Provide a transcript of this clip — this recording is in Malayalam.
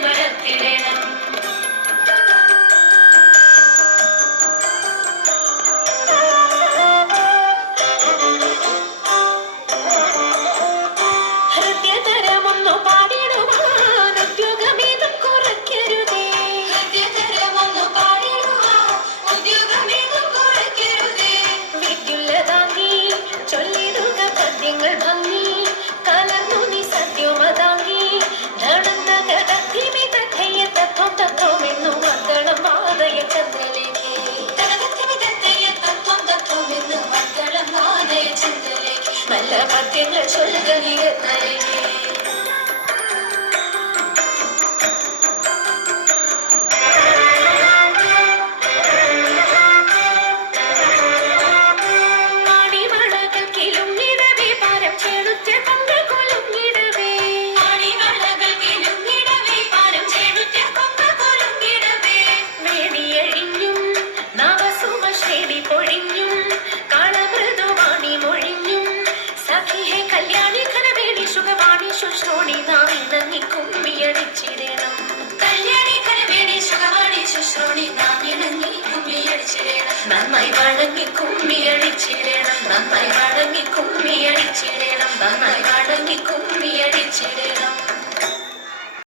വളർത്തിടണം. ഹൃദയതരമൊന്നു പാടിടുവാൻ ഉദ്യോഗമേതും കുറയ്ക്കരുതേ. ഹൃദയതരമൊന്നു പാടിടുവാൻ ഉദ്യോഗമേതും കുറയ്ക്കരുതേ. വിദ്യുല്ലതാങ്ങി ചൊല്ലിടുക പദ്യങ്ങൾ ഭംഗി കലർന്നു നീ സത്യമതാങ്ങി തത്വമെന്നു മംഗളം വാദയ ചന്ദ്രലേക്ക്. തത്വമെന്നു മംഗളം വാദയ ചന്ദ്രലേക്ക്. നല്ല പദ്യങ്ങൾ ചൊല്ലുക നീരത്തലേക്ക്. നന്നായി വഴങ്ങി കുമ്മിയടിച്ചിടണം. നന്നായി വഴങ്ങി കുമ്മിയടിച്ചിടണം. നന്നായി വഴങ്ങി കുമ്മിയടിച്ചിടണം.